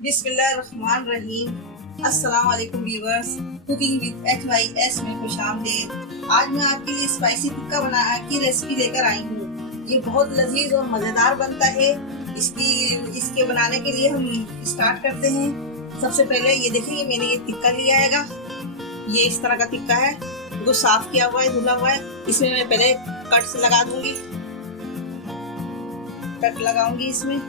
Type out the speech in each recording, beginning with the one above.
बिस्मिल्लाहिर्रहमानिर्रहीम। अस्सलाम वालेकुम व्यूअर्स, कुकिंग विद HYS में खुश आमदीद। आज मैं आपके लिए स्पाइसी टिक्का की रेसिपी लेकर आई हूँ। ये बहुत लजीज और मज़ेदार बनता है। इसके बनाने के लिए हम स्टार्ट करते हैं। सबसे पहले ये देखिए, मैंने ये टिक्का लिया हैगा। ये इस तरह का टिक्का है जो साफ किया हुआ है, धुला हुआ है। इसमें मैं पहले कट्स लगा दूंगी। कट लगाऊंगी इसमें,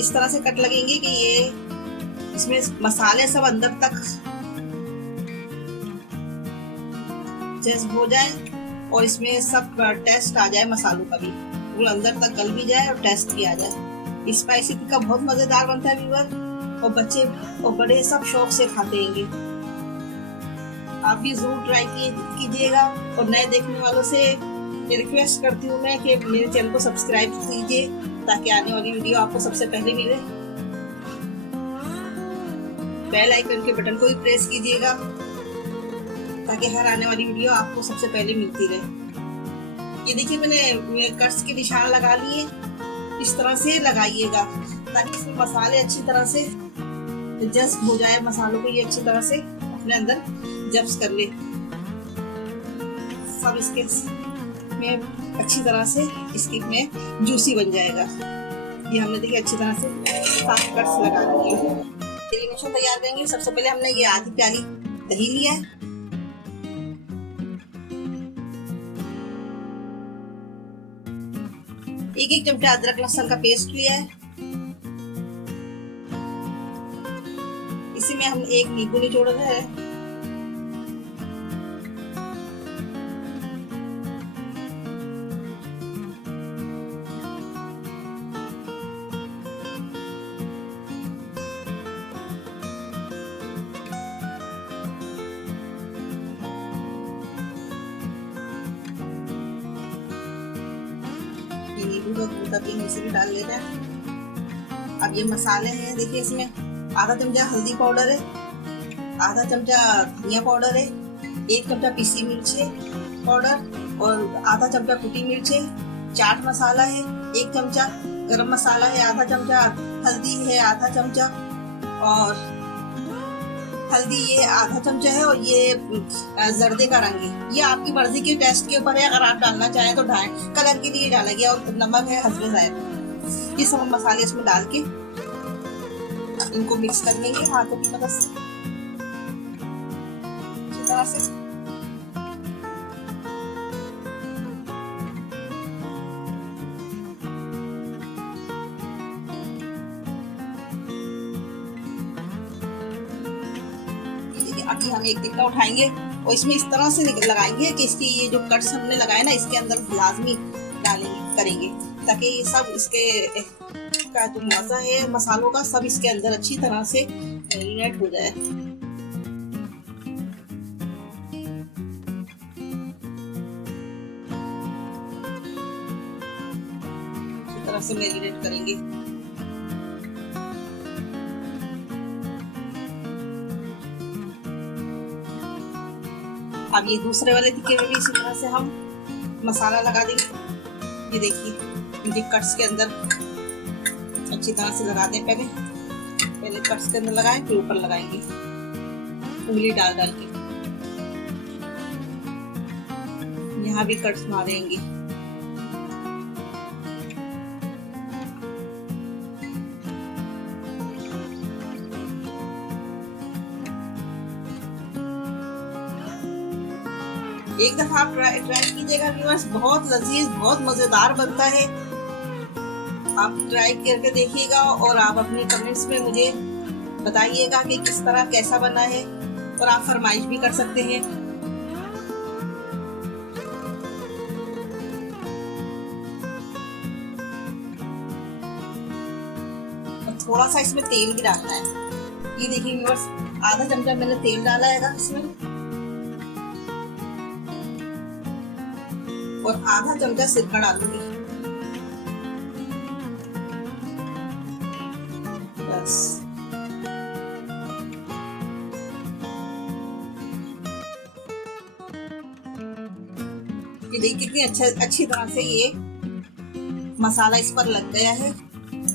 इस तरह से कट लगेंगे कि ये इसमें मसाले सब अंदर तक जज्ब हो जाए और इसमें सब टेस्ट आ जाए, मसालों का भी वो अंदर तक गल भी जाए और टेस्ट भी आ जाए। स्पाइसी टिक्का बहुत मजेदार बनता है व्यूअर, और बच्चे और बड़े सब शौक से खाते हैं। आप भी जरूर ट्राई कीजिएगा। और नए देखने वालों से रिक्वेस्ट करती हूँ मैं कि मेरे चैनल को सब्सक्राइब कीजिए ताकि आने वाली वीडियो आपको सबसे पहले मिले। बेल आइकन के बटन को भी प्रेस कीजिएगा ताकि हर आने वाली वीडियो आपको सबसे पहले मिलती रहे। ये देखिए, मैंने कट्स के निशान लगा लिए। इस तरह से लगाइएगा ताकि इसमें मसाले अच्छी तरह से जज्ब हो जाए, मसालों को ये अच्छी तरह से अपने अंदर जब्स कर ले। सब इसके में अच्छी तरह से इसकी में जूसी बन जाएगा। ये हमने देखिए अच्छी तरह से 7 कट्स लगा दिए। मैरिनेशन तैयार करेंगे। सबसे पहले हमने ये आधी प्याली दही लिया है। एक चमचा अदरक लहसुन का पेस्ट लिया है। इसी में हम एक नींबू निचोड़ रहे हैं। नींबू का गूदा भी इसी में डाल लेते हैं। अब ये मसाले हैं, देखिए इसमें आधा चमचा हल्दी पाउडर है, आधा चमचा धनिया पाउडर है, 1 चमचा पीसी मिर्च पाउडर और आधा चमचा कुटी मिर्च है। चाट मसाला है 1 चमचा, गरम मसाला है आधा चमचा, हल्दी है आधा चमचा और हल्दी ये आधा चमचा है, और ये जर्दे का रंग है। ये आपकी मर्जी के टेस्ट के ऊपर है, अगर आप डालना चाहें तो कलर के लिए डालेंगे। और नमक है हस्बे जायका। ये सब मसाले इसमें डाल के इनको मिक्स कर लेंगे हाथों की मदद से अच्छी तरह से। अभी हम एक टिक्का उठाएंगे और इसमें इस तरह से लगाएंगे कि इसकी ये जो कट्स हमने लगाए ना, इसके अंदर लाजमी करेंगे ताकि ये सब इसके का जो मजा है मसालों का सब इसके अंदर अच्छी तरह से मैरिनेट हो जाए। अच्छी तरह से मैरिनेट करेंगे। अब ये दूसरे वाले टिक्के में भी इसी तरह से हम मसाला लगा देंगे। ये देखिए, इनके कट्स के अंदर अच्छी तरह से लगा दें। पहले कट्स के अंदर लगाएं, फिर ऊपर लगाएंगे उंगली डाल के। यहाँ भी कट्स मारेंगे। एक दफा आप ट्राई कीजिएगा व्यूअर्स, बहुत लजीज बहुत मजेदार बनता है। आप ट्राई करके देखिएगा और आप अपने कमेंट्स में मुझे बताइएगा कि किस तरह कैसा बना है, और आप फरमाइश भी कर सकते हैं। और थोड़ा सा इसमें तेल भी डालना है। ये देखिए व्यूअर्स, आधा चमचा मैंने तेल डाला है इसमें और आधा चमचा सिरका डालूंगी बस। ये देखिए कितनी अच्छी तरह से ये मसाला इस पर लग गया है।